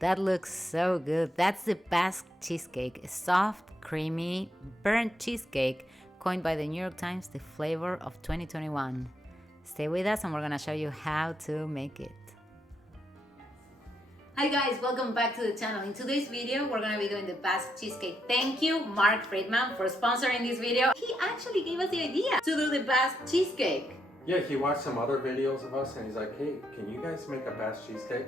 that looks so good. That's the Basque Cheesecake, a soft, creamy, burnt cheesecake coined by the New York Times the flavor of 2021. Stay with us and we're gonna show you how to make it. Hi guys, welcome back to the channel. In today's video, we're gonna be doing the Basque Cheesecake. Thank you, Mark Friedman, for sponsoring this video. He actually gave us the idea to do the Basque Cheesecake. Yeah, he watched some other videos of us and he's like, hey, can you guys make a Basque cheesecake?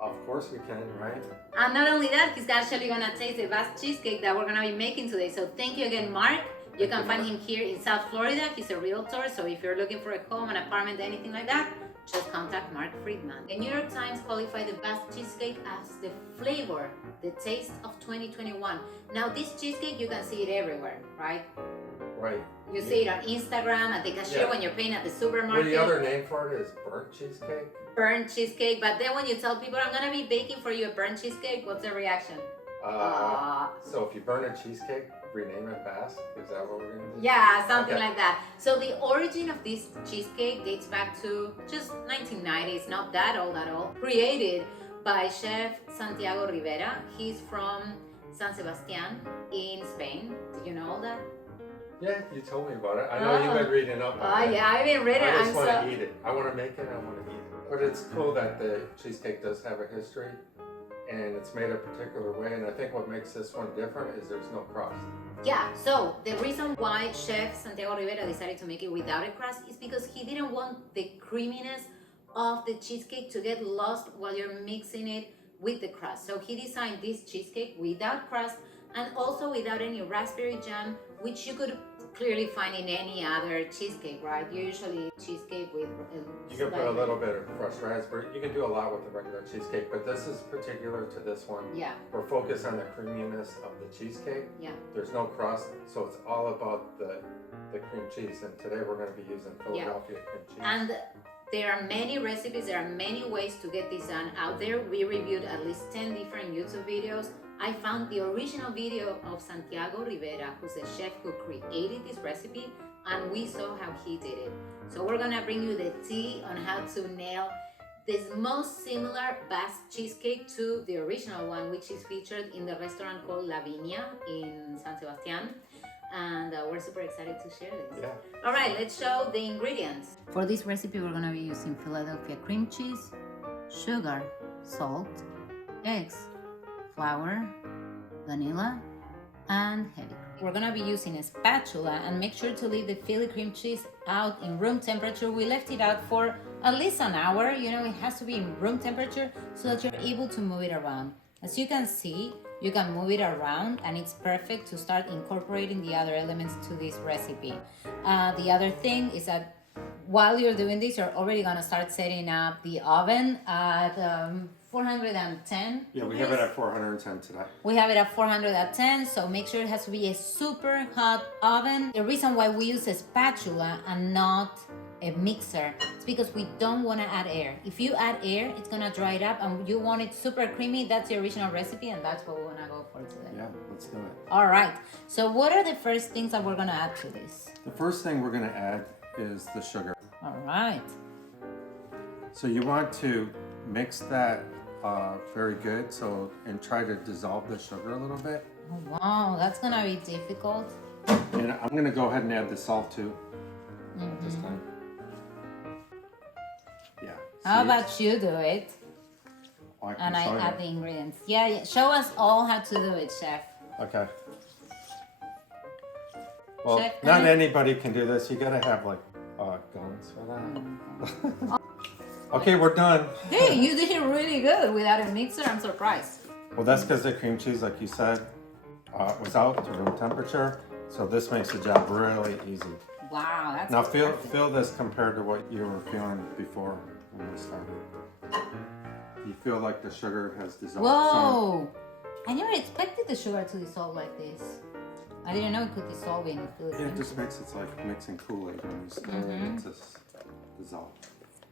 Of course we can, right? And not only that, he's actually gonna taste the Basque Cheesecake that we're gonna be making today. So thank you again, Mark. You can find him here in South Florida. He's a realtor, so if you're looking for a home, an apartment, anything like that, just contact Mark Friedman. The New York Times qualified the Basque Cheesecake as the flavor, the taste of 2021. Now this cheesecake, you can see it everywhere, right? Right. You see it on Instagram, at the cashier, when you're paying at the supermarket. Well, the other name for it is burnt cheesecake. Burnt cheesecake, but then when you tell people, I'm gonna be baking for you a burnt cheesecake, what's the reaction? So if you burn a cheesecake, rename it Basque? Is that what we're gonna do? Yeah, something like that. So the origin of this cheesecake dates back to just 1990s, not that old at all. Created by chef Santiago Rivera. He's from San Sebastian in Spain. Did you know all that? Yeah, you told me about it. I know you've been reading up on it. Yeah, I've been reading. I just want to eat it. I want to make it, I want to eat it. But it's cool that the cheesecake does have a history and it's made a particular way. And I think what makes this one different is there's no crust. Yeah, so the reason why Chef Santiago Rivera decided to make it without a crust is because he didn't want the creaminess of the cheesecake to get lost while you're mixing it with the crust. So he designed this cheesecake without crust and also without any raspberry jam, which you could clearly find in any other cheesecake, right? Usually cheesecake with you can put a little bit of fresh raspberry. You can do a lot with the regular cheesecake, but this is particular to this one. Yeah. We're focused on the creaminess of the cheesecake. Yeah. There's no crust, so it's all about the cream cheese. And today we're going to be using Philadelphia cream cheese. And there are many recipes, there are many ways to get this done out there. We reviewed at least 10 different YouTube videos. I found the original video of Santiago Rivera, who's a chef who created this recipe, and we saw how he did it. So we're gonna bring you the tea on how to nail this most similar Basque cheesecake to the original one, which is featured in the restaurant called La Viña in San Sebastian. And we're super excited to share this. Yeah. All right, let's show the ingredients. For this recipe, we're gonna be using Philadelphia cream cheese, sugar, salt, eggs, flour, vanilla, and heavy cream. We're gonna be using a spatula and make sure to leave the Philly cream cheese out in room temperature. We left it out for at least an hour. You know, it has to be in room temperature so that you're able to move it around. As you can see, you can move it around and it's perfect to start incorporating the other elements to this recipe. The other thing is that while you're doing this, you're already gonna start setting up the oven at 410. Yeah, we have it at 410 today. We have it at 410, so make sure it has to be a super hot oven. The reason why we use a spatula and not a mixer is because we don't want to add air. If you add air, it's gonna dry it up, and you want it super creamy. That's the original recipe, and that's what we want to go for today. Yeah, let's do it. All right, so what are the first things that we're gonna add to this? The first thing we're going to add is the sugar. All right. So you want to mix that very good, and try to dissolve the sugar a little bit. Oh, wow, that's gonna be difficult. And I'm going to go ahead and add the salt too this time. Yeah. How about you do it? I add the ingredients. Yeah, show us all how to do it, chef. Okay. Well, Chef, not anybody can do this. You gotta have like guns for that. Okay, we're done. Hey, you did it really good without a mixer. I'm surprised. Well, that's because the cream cheese, like you said, was out to room temperature. So this makes the job really easy. Wow, that's now feel this compared to what you were feeling before when we started. You feel like the sugar has dissolved. Whoa! I never expected the sugar to dissolve like this. I didn't know it could dissolve in food. Yeah, it just makes it like mixing Kool-Aid when you stir it. It just dissolves.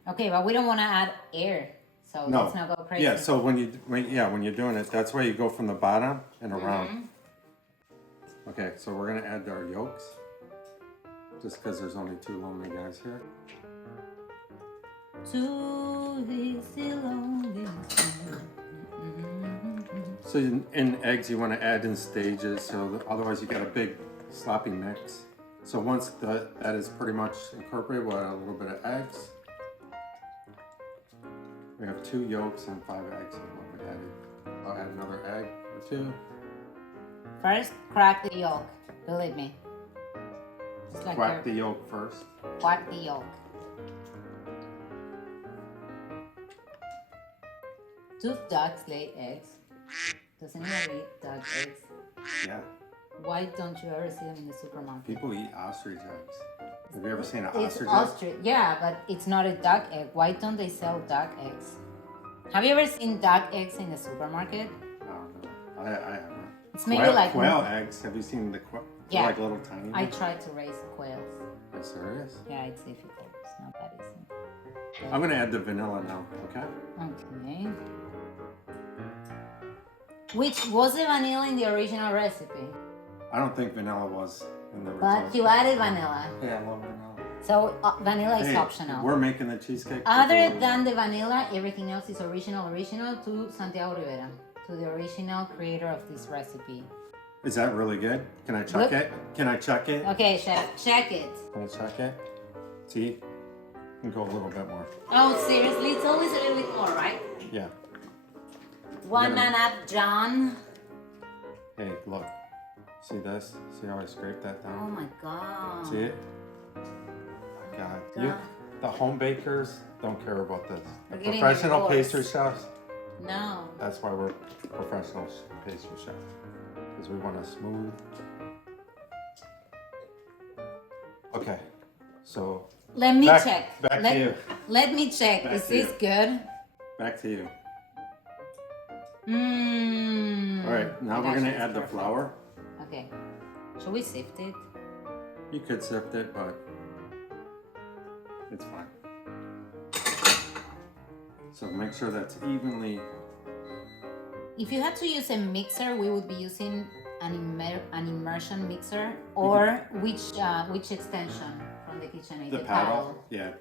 Okay, but we don't want to add air, so let's not go crazy. Yeah, so when you're doing it, that's why you go from the bottom and around. Okay, so we're gonna add our yolks, just because there's only 2 lonely guys here. 2 easy lonely. So in eggs, you want to add in stages, so that otherwise you get a big sloppy mix. So once that is pretty much incorporated, we'll add a little bit of eggs. We have 2 yolks and 5 eggs. What we added. I'll add another egg or 2. First, crack the yolk. Believe me. Just like Crack the yolk first. Crack the yolk. 2 ducks lay eggs. Does anybody eat duck eggs? Yeah. Why don't you ever see them in the supermarket? People eat ostrich eggs. Have you ever seen an It's ostrich egg? ostrich, yeah, but it's not a duck egg. Why don't they sell duck eggs? Have you ever seen duck eggs in the supermarket? I don't know. I haven't. It's maybe like quail eggs. Have you seen the quail? Yeah. Like little tiny ones? I tried to raise quails. Are you serious? Yeah, it's difficult. It's not that easy. I'm gonna add the vanilla now. Okay. Okay. Which was the vanilla in the original recipe? I don't think vanilla was in the But original. you added vanilla. Yeah, I love vanilla. So vanilla is Hey, optional. We're making the cheesecake. Other than the vanilla, everything else is original to Santiago Rivera, to the original creator of this recipe. Is that really good? Can I check Look. it? Can I check it? Okay, chef, check it. Can I check it? See? You can go a little bit more. Oh, seriously? It's always a little bit more, right? Yeah. One man up, John. Hey, look. See this? See how I scraped that Oh down? my god. See it? God. The home bakers don't care about this. The We're getting professional divorced. pastry chefs, No. that's why we're professional pastry chefs. Because we want a smooth. Okay. So Let me back, check. Back to you. Let me check. Back Is to this you. good? Back to you. Mmm. All right, now we're gonna add the flour. Okay. Should we sift it? You could sift it, but it's fine. So make sure that's evenly. If you had to use a mixer, we would be using an immersion mixer, or which extension from the KitchenAid? The paddle. Yeah,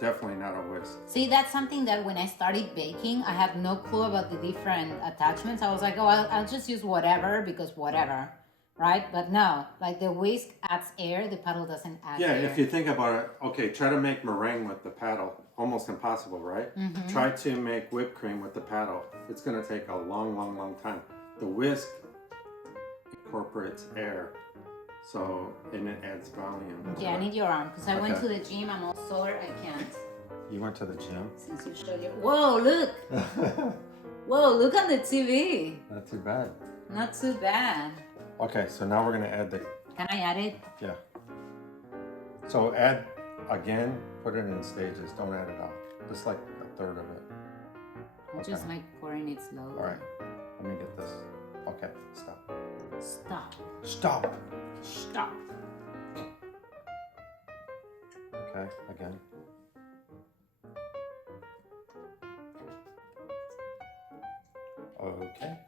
definitely not a whisk. See, that's something that when I started baking, I had no clue about the different attachments. I was like, oh, I'll just use whatever because whatever, right? But no, like the whisk adds air, the paddle doesn't add Yeah, air. if you think about it, okay, try to make meringue with the paddle. Almost impossible, right? Try to make whipped cream with the paddle. It's gonna take a long, long, long time. The whisk incorporates air, and it adds volume. Okay, I need your arm because I went Okay. to the gym. I'm all sore. I can't. You went to the gym? Since you showed your... Whoa, look! Whoa, look on the TV. Not too bad. Not too bad. Okay, so now we're gonna add the, Can I add it? yeah. So add, again, put it in stages, don't add it all. Just like a third of it. I just like pouring it slowly. All right, let me get this. Okay, stop. Stop. Stop. Stop. Okay, again. Okay.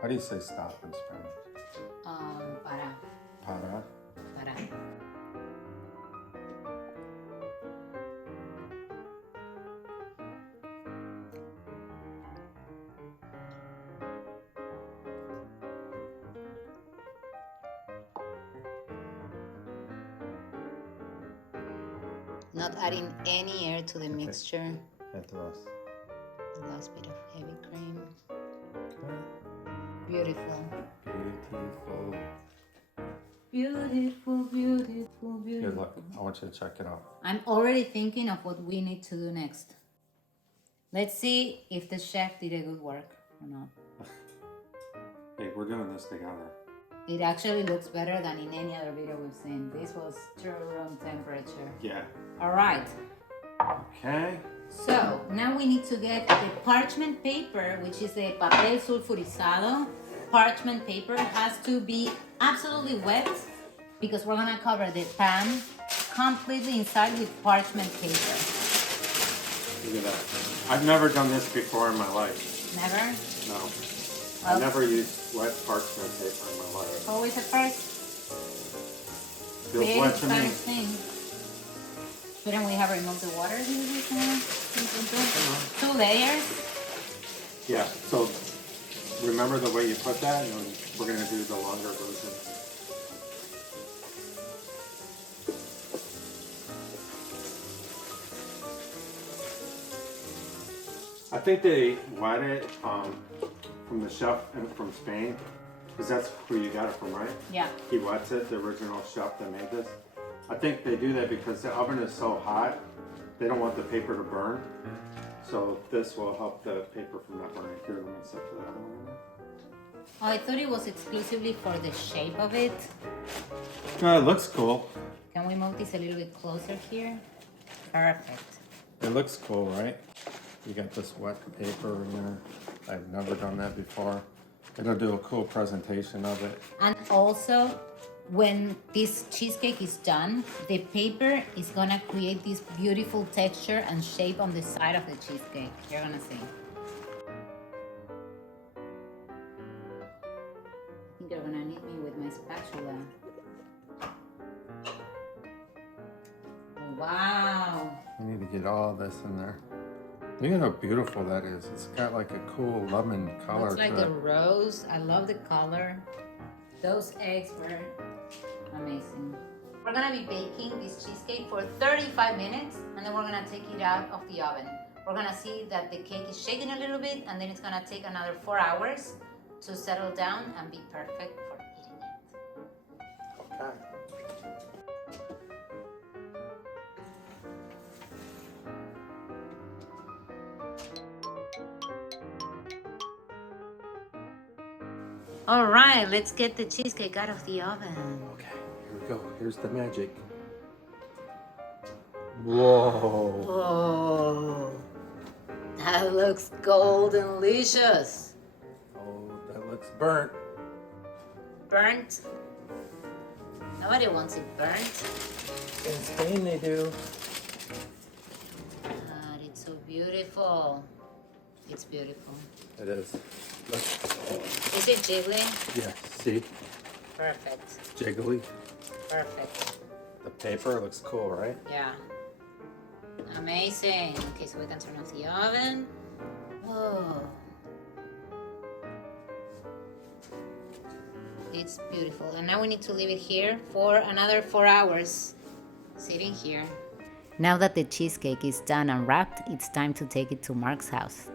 How do you say stop in Spanish? Para. Para. Para. Not adding any air to the mixture. Add the rest. The last bit of heavy cream. Beautiful. Beautiful. Beautiful, beautiful, Here, beautiful. look. I want you to check it out. I'm already thinking of what we need to do next. Let's see if the chef did a good work or not. Hey, we're doing this together. It actually looks better than in any other video we've seen. This was true room temperature. Yeah. All right. Okay. So now we need to get the parchment paper, which is the papel sulfurizado. Parchment paper has to be absolutely wet because we're gonna cover the pan completely inside with parchment paper. Look at that. I've never done this before in my life. Never? No. Well, I never used wet parchment paper in my life. always a first. Feels Big wet to me. first thing. Shouldn't we have removed the water? 2 layers. Yeah, so remember the way you put that? And then we're going to do the longer version. I think they wet it from the chef from Spain, because that's who you got it from, right? Yeah. He wets it, the original chef that made this. I think they do that because the oven is so hot, they don't want the paper to burn. So this will help the paper from not burning. Here, let me set the other one in there. Oh, I thought it was exclusively for the shape of it. No, it looks cool. Can we move this a little bit closer here? Perfect. It looks cool, right? You got this wet paper in there. I've never done that before. It'll do a cool presentation of it. And also, when this cheesecake is done, the paper is gonna create this beautiful texture and shape on the side of the cheesecake. You're gonna see. I think you're gonna need me with my spatula. Oh, wow. You need to get all this in there. Look at how beautiful that is. It's got like a cool lemon color. It's like to a it. rose. I love the color. Those eggs were amazing. We're gonna be baking this cheesecake for 35 minutes and then we're gonna take it out of the oven. We're gonna see that the cake is shaking a little bit and then it's gonna take another 4 hours to settle down and be perfect for eating it. Okay. All right, let's get the cheesecake out of the oven. Okay, here we go. Here's the magic. Whoa. Oh, that looks golden delicious. Oh, that looks burnt. Burnt? Nobody wants it burnt. In Spain they do. God, it's so beautiful. It's beautiful. It is. Look. Is it jiggly? Yeah, see? Perfect. Jiggly. Perfect. The paper looks cool, right? Yeah. Amazing. Okay, so we can turn off the oven. Whoa. It's beautiful. And now we need to leave it here for another 4 hours. Sitting here. Now that the cheesecake is done and wrapped, it's time to take it to Mark's house.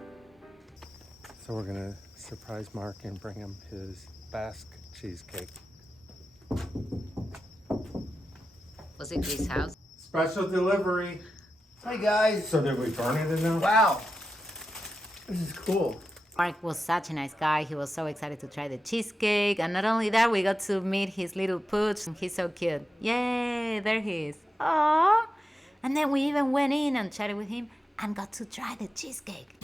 So we're gonna surprise Mark and bring him his Basque cheesecake. Was it his house? Special delivery. Hi guys. So did we burn it in there? Wow. This is cool. Mark was such a nice guy. He was so excited to try the cheesecake. And not only that, we got to meet his little pooch. He's so cute. Yay, there he is. Aww. And then we even went in and chatted with him and got to try the cheesecake.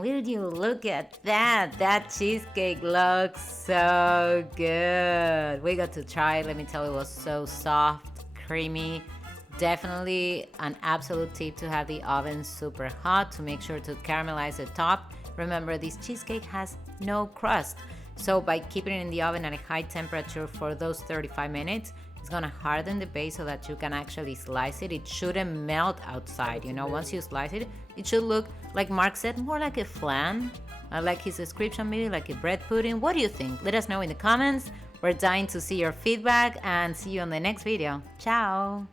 Will you look at that? That cheesecake looks so good. We got to try it. Let me tell you, it was so soft, creamy. Definitely an absolute tip to have the oven super hot to make sure to caramelize the top. Remember, this cheesecake has no crust. So by keeping it in the oven at a high temperature for those 35 minutes, it's gonna harden the base so that you can actually slice it. It shouldn't melt outside, you know. Once you slice it, it should look, like Mark said, more like a flan. Like his description, maybe like a bread pudding. What do you think? Let us know in the comments. We're dying to see your feedback and see you on the next video. Ciao!